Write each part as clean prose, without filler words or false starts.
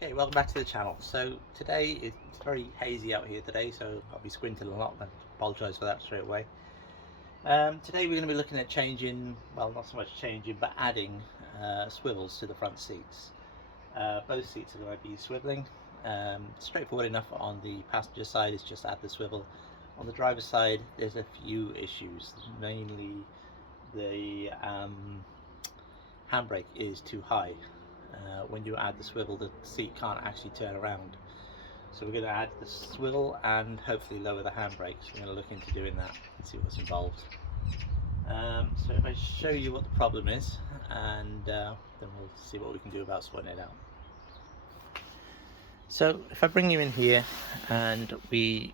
Okay, welcome back to the channel. So today it's very hazy out here today, so I'll be squinting a lot. I apologise for that straight away. Today we're going to be looking at changing, well, not so much changing, but adding swivels to the front seats. Both seats are going to be swiveling. Straightforward enough on the passenger side, it's just add the swivel. On the driver's side, there's a few issues. Mainly the handbrake is too high. When you add the swivel, the seat can't actually turn around. So we're going to add the swivel and hopefully lower the handbrake. So we're going to look into doing that and see what's involved. So if I show you what the problem is, and then we'll see what we can do about sorting it out. So if I bring you in here and we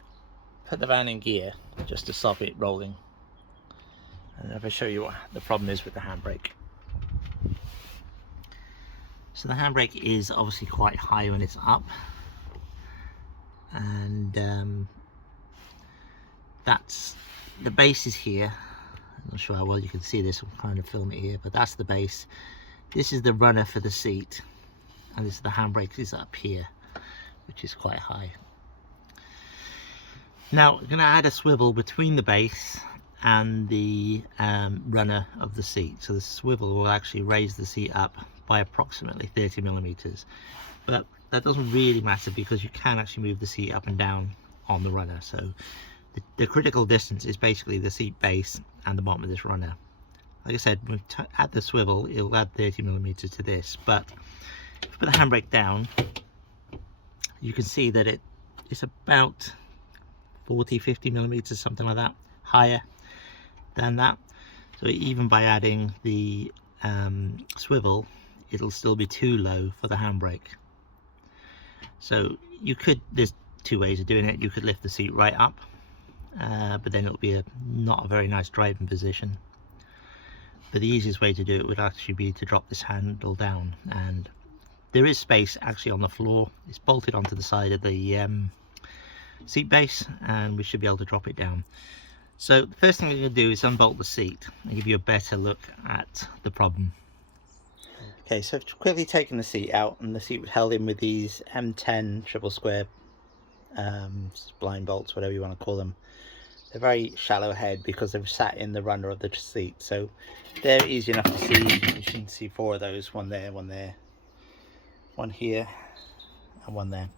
put the van in gear just to stop it rolling, and if I show you what the problem is with the handbrake. So the handbrake is obviously quite high when it's up, and that's the base is here. I'm not sure how well you can see this, I'm trying to film it here, but that's the base. This is the runner for the seat, and this is the handbrake is up here, which is quite high. Now we're going to add a swivel between the base and the runner of the seat. So the swivel will actually raise the seat up by approximately 30 millimeters, but that doesn't really matter because you can actually move the seat up and down on the runner. So the critical distance is basically the seat base and the bottom of this runner. Like I said, when we add the swivel, it'll add 30 millimeters to this, but if you put the handbrake down, you can see that it's about 40-50 millimeters, something like that, higher than that. So even by adding the swivel, it'll still be too low for the handbrake. So you could, there's two ways of doing it. You could lift the seat right up, but then it'll be not a very nice driving position. But the easiest way to do it would actually be to drop this handle down, and there is space actually on the floor. It's bolted onto the side of the seat base, and we should be able to drop it down. So the first thing we're going to do is unbolt the seat and give you a better look at the problem. Okay, so I've quickly taken the seat out, and the seat was held in with these M10 triple square spline bolts, whatever you want to call them. They're very shallow head because they've sat in the runner of the seat, so they're easy enough to see. You can see four of those, one there, one there, one here, and one there.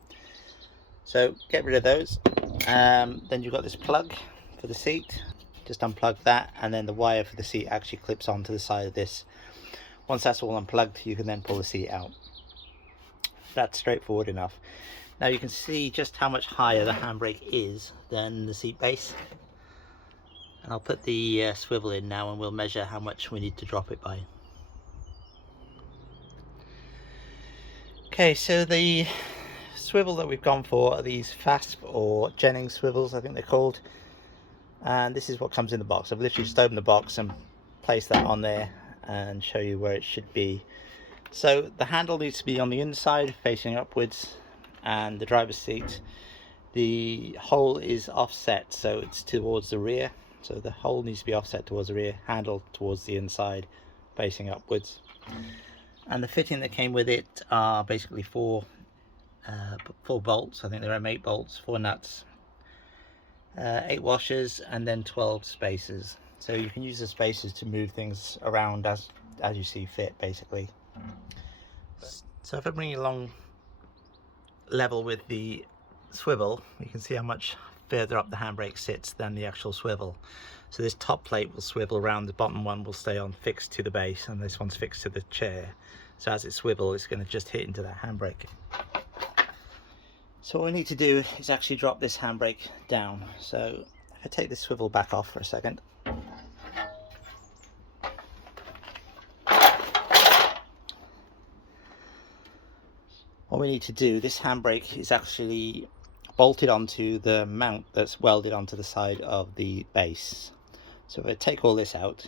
So get rid of those. Then you've got this plug for the seat. Just unplug that, and then the wire for the seat actually clips onto the side of this. Once that's all unplugged, you can then pull the seat out. That's straightforward enough. Now you can see just how much higher the handbrake is than the seat base. And I'll put the swivel in now, and we'll measure how much we need to drop it by. Okay, so the swivel that we've gone for are these FASP or Jennings swivels, I think they're called. And this is what comes in the box. I've literally just opened the box and placed that on there and show you where it should be. So the handle needs to be on the inside facing upwards, and the driver's seat, the hole is offset, so it's towards the rear. So the hole needs to be offset towards the rear, handle towards the inside facing upwards. And the fitting that came with it are basically four bolts. I think they're M8 bolts, 4 nuts, 8 washers, and then 12 spacers. So you can use the spacers to move things around as you see fit, basically. So if I bring you along level with the swivel, you can see how much further up the handbrake sits than the actual swivel. So this top plate will swivel around, the bottom one will stay on fixed to the base, and this one's fixed to the chair. So as it swivels, it's going to just hit into that handbrake. So what we need to do is actually drop this handbrake down. So if I take this swivel back off for a second. What we need to do, this handbrake is actually bolted onto the mount that's welded onto the side of the base. So if I take all this out,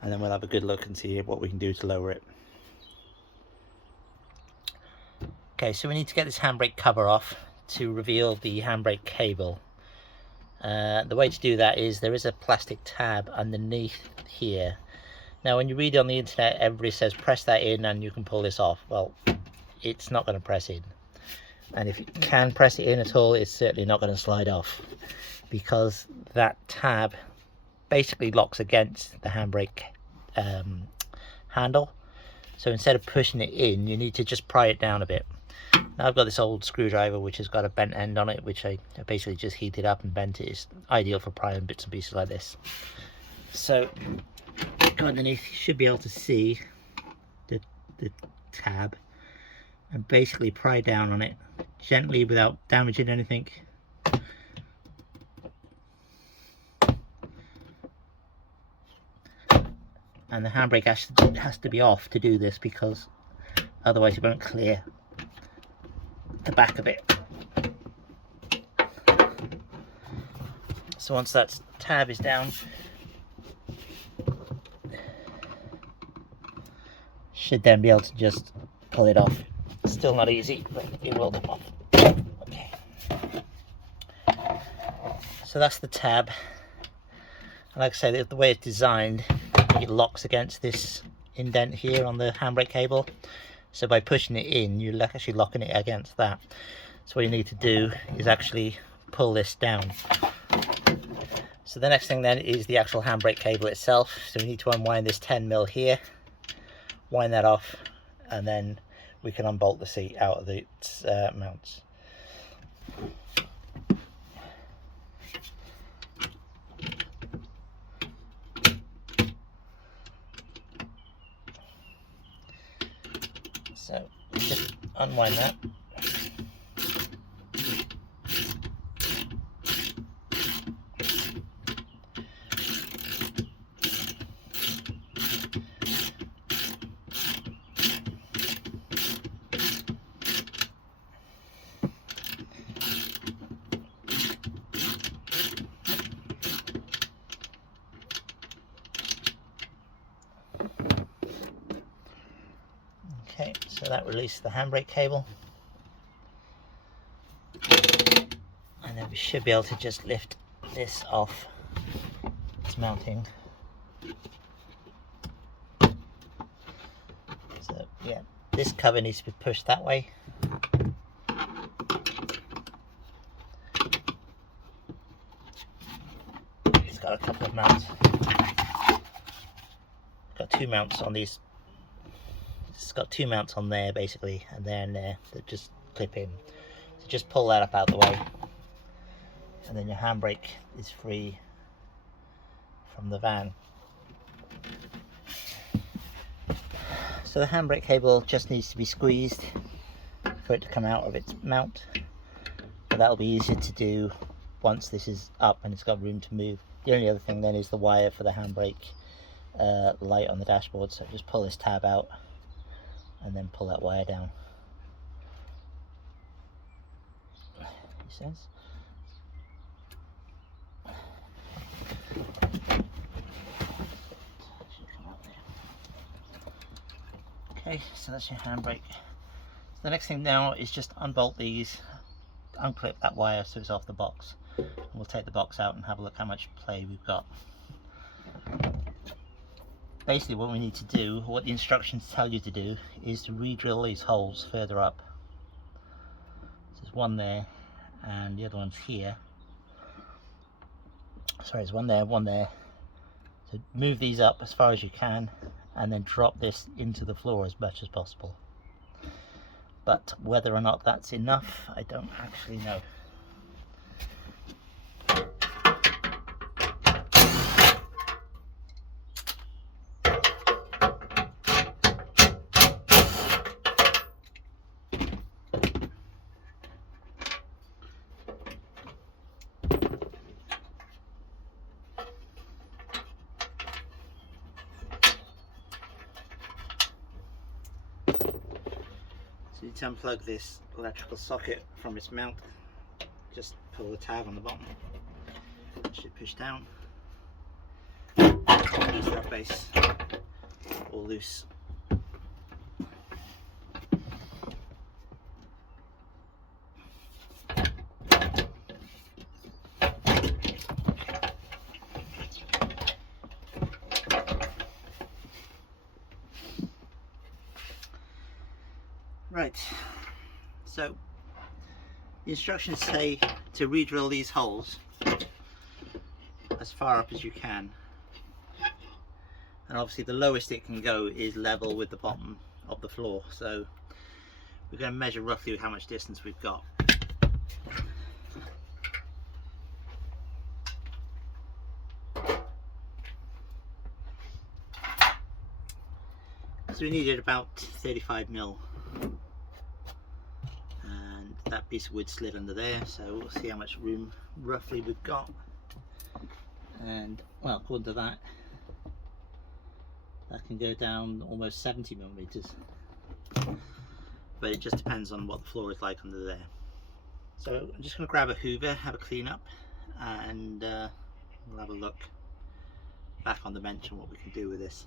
and then we'll have a good look and see what we can do to lower it. Okay, so we need to get this handbrake cover off to reveal the handbrake cable. The way to do that is there is a plastic tab underneath here. Now when you read on the internet, everybody says press that in and you can pull this off. Well, it's not going to press in. And if you can press it in at all, it's certainly not going to slide off, because that tab basically locks against the handbrake handle. So instead of pushing it in, you need to just pry it down a bit. Now I've got this old screwdriver which has got a bent end on it, which I basically just heated up and bent it. It's ideal for prying bits and pieces like this. So go underneath, you should be able to see the tab, and basically pry down on it gently without damaging anything. And the handbrake has to be off to do this, because otherwise it won't clear the back of it. So once that tab is down, should then be able to just pull it off. Still not easy, but it will come off. Okay. So that's the tab. And like I say, the way it's designed, it locks against this indent here on the handbrake cable. So by pushing it in, you're actually locking it against that. So what you need to do is actually pull this down. So the next thing then is the actual handbrake cable itself. So we need to unwind this 10mm here, wind that off, and then we can unbolt the seat out of its mounts. So just unwind that. Okay, so that released the handbrake cable, and then we should be able to just lift this off its mounting. So yeah, this cover needs to be pushed that way. It's got a couple of mounts. Got two mounts on these. It's got two mounts on there basically, and then there that just clip in. So just pull that up out the way, and then your handbrake is free from the van. So the handbrake cable just needs to be squeezed for it to come out of its mount, but that'll be easier to do once this is up and it's got room to move. The only other thing then is the wire for the handbrake light on the dashboard. So just pull this tab out and then pull that wire down. He says. Okay, so that's your handbrake. So the next thing now is just unbolt these, unclip that wire so it's off the box. And we'll take the box out and have a look how much play we've got. Basically what we need to do, what the instructions tell you to do, is to re-drill these holes further up. So there's one there, and the other one's here. Sorry, there's one there, one there. So move these up as far as you can, and then drop this into the floor as much as possible. But whether or not that's enough, I don't actually know. So you need to unplug this electrical socket from its mount. Just pull the tab on the bottom. It should push down. Use that base all loose. Right, So the instructions say to re-drill these holes as far up as you can, and obviously the lowest it can go is level with the bottom of the floor, so we're going to measure roughly how much distance we've got. So we needed about 35 mil, and that piece of wood slid under there, so we'll see how much room roughly we've got. And well, according to that, that can go down almost 70 millimeters, but it just depends on what the floor is like under there. So I'm just going to grab a hoover, have a clean up, and we'll have a look back on the bench and what we can do with this.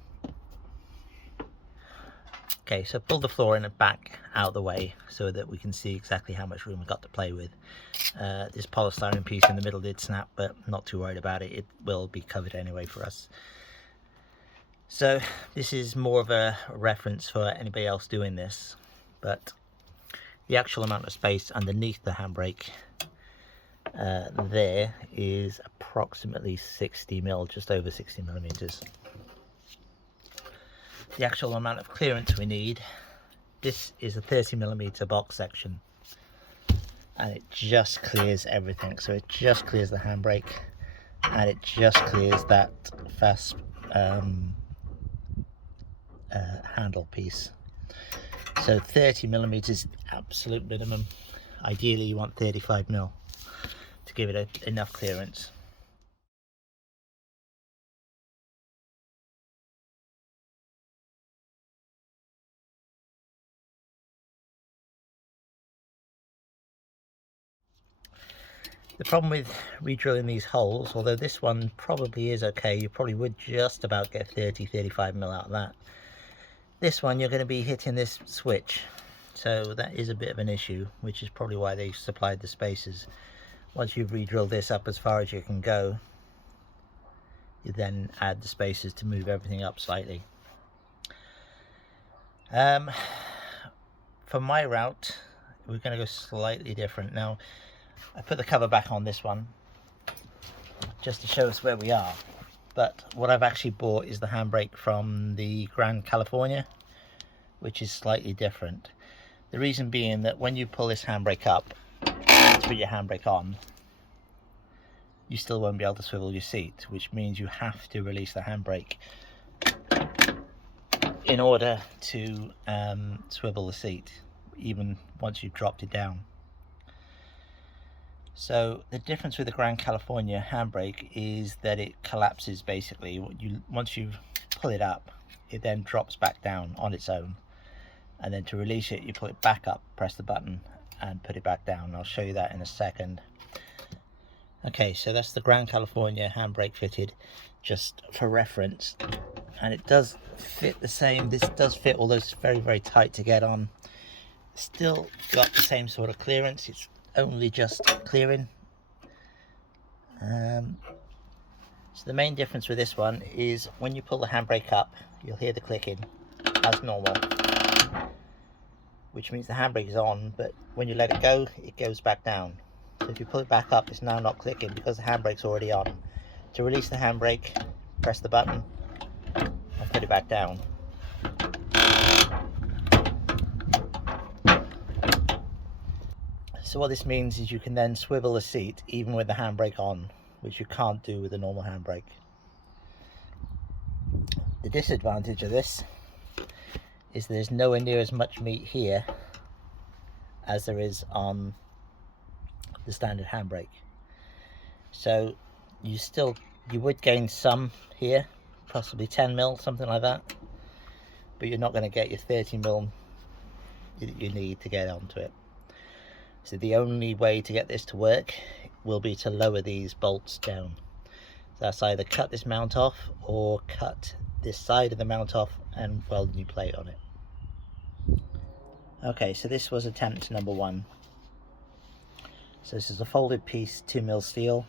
Okay, so pull the floor in and back out of the way so that we can see exactly how much room we've got to play with. This polystyrene piece in the middle did snap, but not too worried about it. It will be covered anyway for us. So this is more of a reference for anybody else doing this, but the actual amount of space underneath the handbrake there is approximately 60 mil, just over 60 millimeters. The actual amount of clearance we need, this is a 30 millimeter box section, and it just clears everything. So it just clears the handbrake, and it just clears that fast handle piece. So 30 millimeters absolute minimum. Ideally you want 35 mil to give it enough clearance. The problem with re-drilling these holes, although this one probably is okay, you probably would just about get 30-35 mil out of that. This one you're going to be hitting this switch, so that is a bit of an issue, which is probably why they supplied the spacers. Once you've re-drilled this up as far as you can go, you then add the spacers to move everything up slightly. For my route, we're going to go slightly different. Now, I put the cover back on this one just to show us where we are, but what I've actually bought is the handbrake from the Grand California, which is slightly different. The reason being that when you pull this handbrake up to put your handbrake on, you still won't be able to swivel your seat, which means you have to release the handbrake in order to swivel the seat, even once you've dropped it down. So the difference with the Grand California handbrake is that it collapses basically. Once you pull it up, it then drops back down on its own, and then to release it you pull it back up, press the button and put it back down. I'll show you that in a second. Okay, so that's the Grand California handbrake fitted, just for reference, and it does fit the same. This does fit, although it's very tight to get on. Still got the same sort of clearance. It's only just clearing. So the main difference with this one is when you pull the handbrake up, you'll hear the clicking as normal, which means the handbrake is on, but when you let it go, it goes back down. So if you pull it back up, it's now not clicking because the handbrake's already on. To release the handbrake, press the button and put it back down. So what this means is you can then swivel the seat even with the handbrake on, which you can't do with a normal handbrake. The disadvantage of this is there's nowhere near as much meat here as there is on the standard handbrake. So you would gain some here, possibly 10 mil, something like that, but you're not going to get your 30 mil you need to get onto it. So the only way to get this to work will be to lower these bolts down. So that's either cut this mount off or cut this side of the mount off and weld a new plate on it. Okay, so this was attempt number 1. So this is a folded piece, 2mm steel.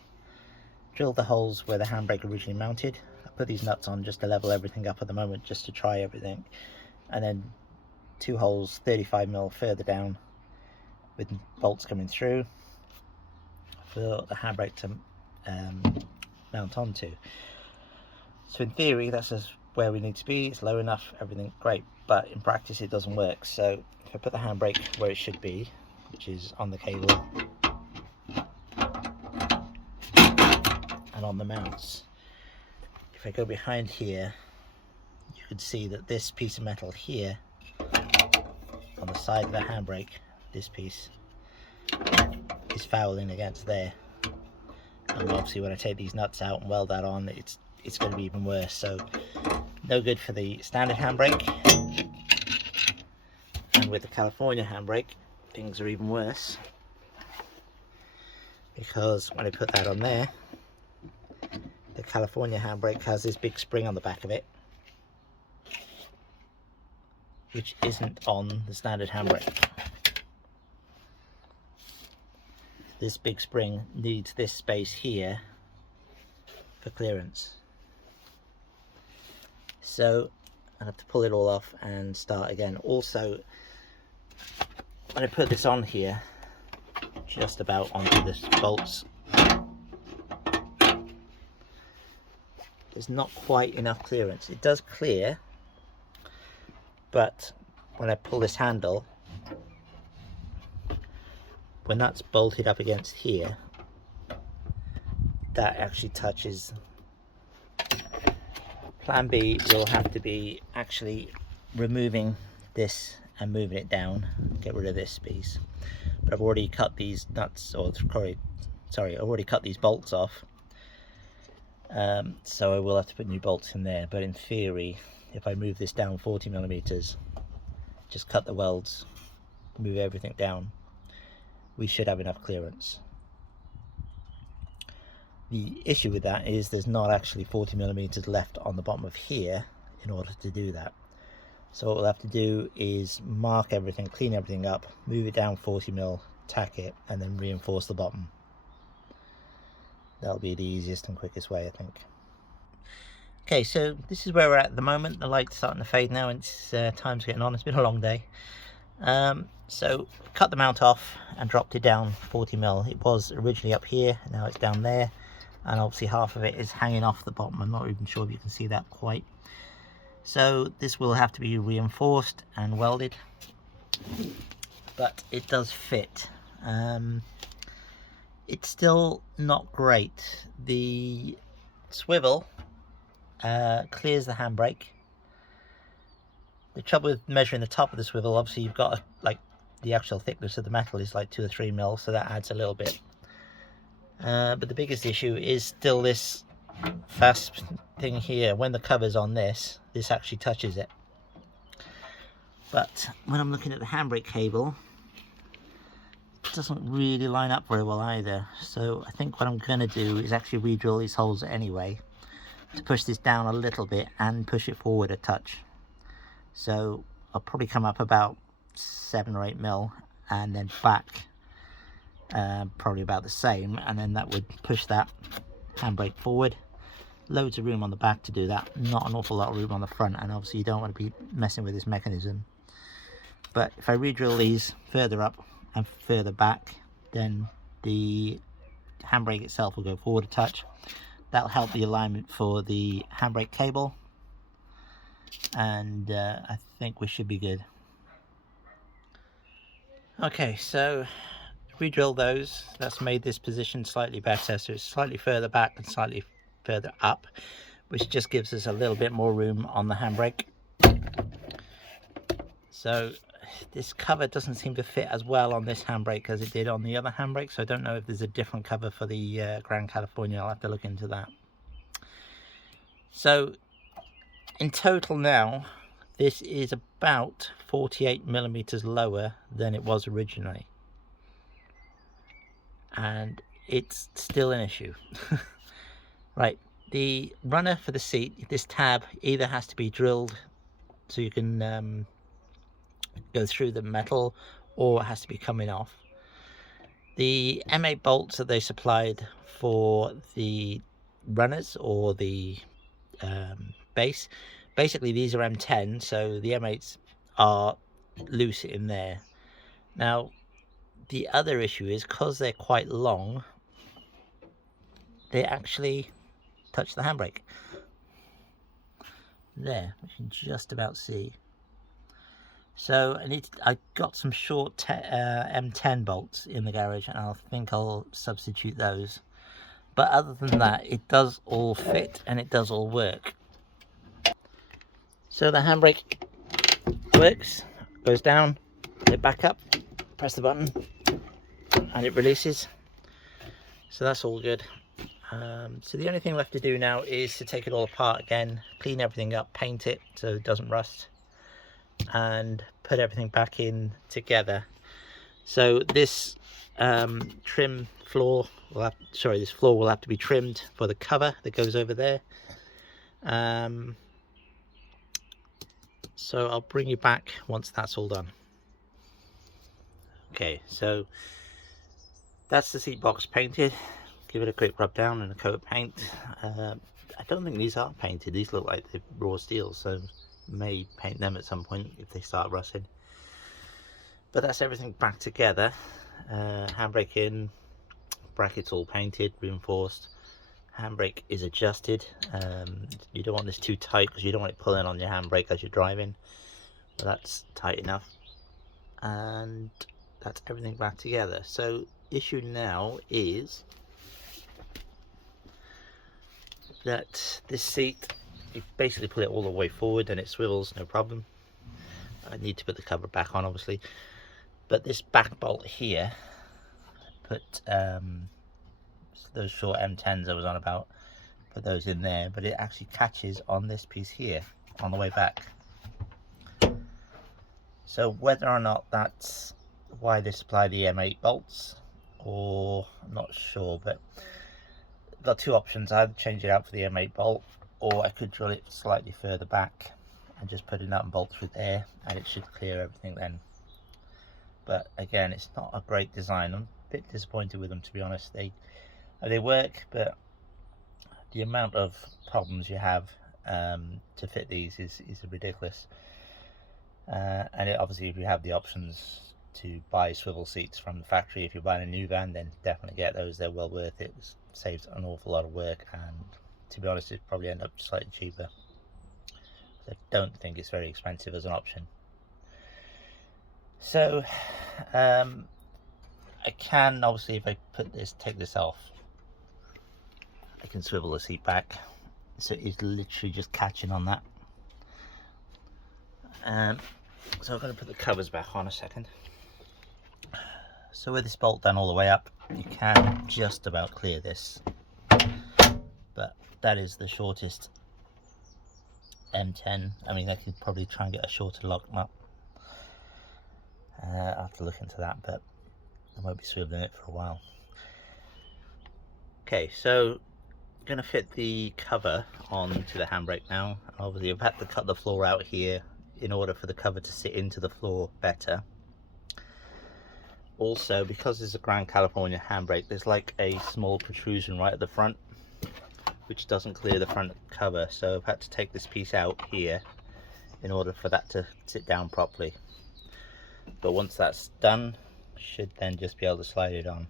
Drilled the holes where the handbrake originally mounted. I put these nuts on just to level everything up at the moment, just to try everything. And then 2 holes, 35mm further down. with bolts coming through for the handbrake to mount onto. So in theory that's just where we need to be. It's low enough, everything great, but in practice it doesn't work. So if I put the handbrake where it should be, which is on the cable and on the mounts, if I go behind here, you can see that this piece of metal here on the side of the handbrake, this piece, is fouling against there. And obviously when I take these nuts out and weld that on, it's going to be even worse. So no good for the standard handbrake. And with the California handbrake, things are even worse, because when I put that on there, the California handbrake has this big spring on the back of it, which isn't on the standard handbrake. This big spring needs this space here for clearance. So I have to pull it all off and start again. Also, when I put this on here, just about onto the bolts, there's not quite enough clearance. It does clear, but when I pull this handle, when that's bolted up against here, that actually touches. Plan B will have to be actually removing this and moving it down, get rid of this piece. But I've already cut these nuts, or sorry, I've already cut these bolts off. So I will have to put new bolts in there. But in theory, if I move this down 40 millimeters, just cut the welds, move everything down, we should have enough clearance. The issue with that is there's not actually 40 millimeters left on the bottom of here in order to do that. So what we'll have to do is mark everything, clean everything up, move it down 40 mil, tack it, and then reinforce the bottom. That'll be the easiest and quickest way, I think. Okay, so this is where we're at the moment. The light's starting to fade now, and it's time's getting on. It's been a long day. So cut the mount off and dropped it down 40 mil. It was originally up here, now it's down there, and obviously half of it is hanging off the bottom. I'm not even sure if you can see that quite. So this will have to be reinforced and welded, but it does fit. It's still not great. The swivel clears the handbrake. The trouble with measuring the top of the swivel, obviously you've got like the actual thickness of the metal is like 2 or 3 mil, so that adds a little bit. But the biggest issue is still this fast thing here. When the cover's on this actually touches it. But when I'm looking at the handbrake cable, it doesn't really line up very well either. So I think what I'm going to do is actually re-drill these holes anyway, to push this down a little bit and push it forward a touch. So I'll probably come up about 7 or 8 mil and then back probably about the same, and then that would push that handbrake forward. Loads of room on the back to do that, not an awful lot of room on the front, and obviously you don't want to be messing with this mechanism. But if I re-drill these further up and further back, then the handbrake itself will go forward a touch. That'll help the alignment for the handbrake cable, and I think we should be good. Okay, so re-drill those. That's made this position slightly better, so it's slightly further back and slightly further up, which just gives us a little bit more room on the handbrake. So this cover doesn't seem to fit as well on this handbrake as it did on the other handbrake, so I don't know if there's a different cover for the Grand California. I'll have to look into that. So in total now, this is about 48 millimeters lower than it was originally, and it's still an issue. Right, the runner for the seat, this tab either has to be drilled so you can go through the metal, or it has to be coming off. The M8 bolts that they supplied for the runners or the base, basically these are M10, so the M8s are loose in there. Now the other issue is because they're quite long, they actually touch the handbrake. There, you can just about see. So I got some short M10 bolts in the garage, and I think I'll substitute those. But other than that, it does all fit and it does all work. So the handbrake works, goes down, it back up, press the button, and it releases. So that's all good. So the only thing left to do now is to take it all apart again, clean everything up, paint it so it doesn't rust, and put everything back in together. So this trim floor will have, this floor will have to be trimmed for the cover that goes over there. So I'll bring you back once that's all done. Okay, so that's the seat box painted. Give it a quick rub down and a coat of paint. I don't think these are painted. These look like they're raw steel, so may paint them at some point if they start rusting. But that's everything back together. Handbrake in, brackets all painted, reinforced. Handbrake is adjusted. You don't want this too tight because you don't want it pulling on your handbrake as you're driving. But that's tight enough. And that's everything back together. So issue now is that this seat, you basically pull it all the way forward and it swivels, no problem. I need to put the cover back on obviously, but this back bolt here, put those short M10s I was on about, put those in there, but it actually catches on this piece here on the way back. So whether or not that's why they supply the M8 bolts, or I'm not sure, but I've got two options. I'd change it out for the M8 bolt, or I could drill it slightly further back and just put a nut and bolt through there, and it should clear everything then. But again, it's not a great design. I'm a bit disappointed with them, to be honest. They work, but the amount of problems you have to fit these is ridiculous. And obviously, if you have the options to buy swivel seats from the factory, if you're buying a new van, then definitely get those. They're well worth it. It saves an awful lot of work, and to be honest, it probably end up slightly cheaper. I don't think it's very expensive as an option. So I can obviously, if I take this off, I can swivel the seat back, so it's literally just catching on that. So I'm going to put the covers back on a second. So with this bolt done all the way up, you can just about clear this, but that is the shortest M10. I mean, I could probably try and get a shorter lock nut. I'll have to look into that, but I won't be swiveling it for a while. Okay, so I'm going to fit the cover onto the handbrake now. Obviously I've had to cut the floor out here in order for the cover to sit into the floor better. Also, because it's a Grand California handbrake, there's like a small protrusion right at the front which doesn't clear the front cover, so I've had to take this piece out here in order for that to sit down properly. But once that's done, I should then just be able to slide it on.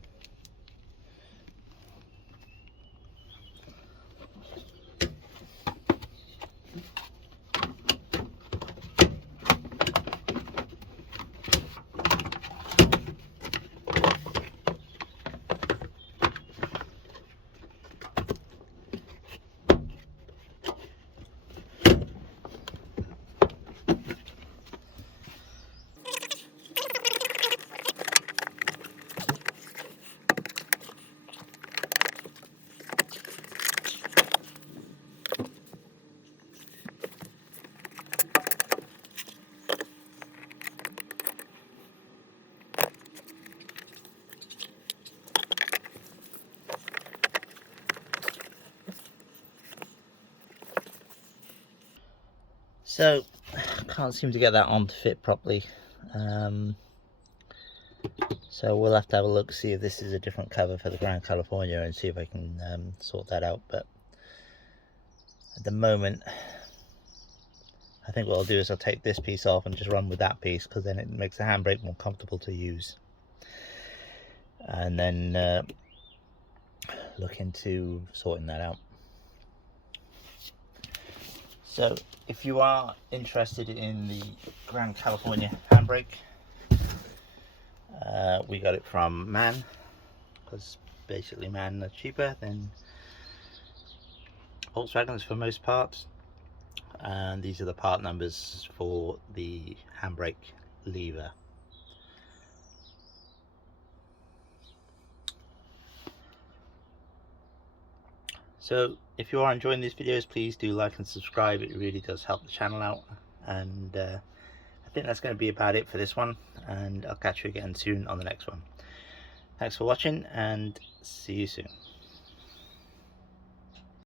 So can't seem to get that on to fit properly, so we'll have to have a look, see if this is a different cover for the Grand California, and see if I can sort that out. But at the moment, I think what I'll do is I'll take this piece off and just run with that piece, because then it makes the handbrake more comfortable to use. and then look into sorting that out. So if you are interested in the Grand California Handbrake, we got it from MAN, because basically MAN are cheaper than Volkswagens for most parts, and these are the part numbers for the handbrake lever. So if you are enjoying these videos, please do like and subscribe. It really does help the channel out, and I think that's going to be about it for this one, and I'll catch you again soon on the next one. Thanks for watching, and see you soon.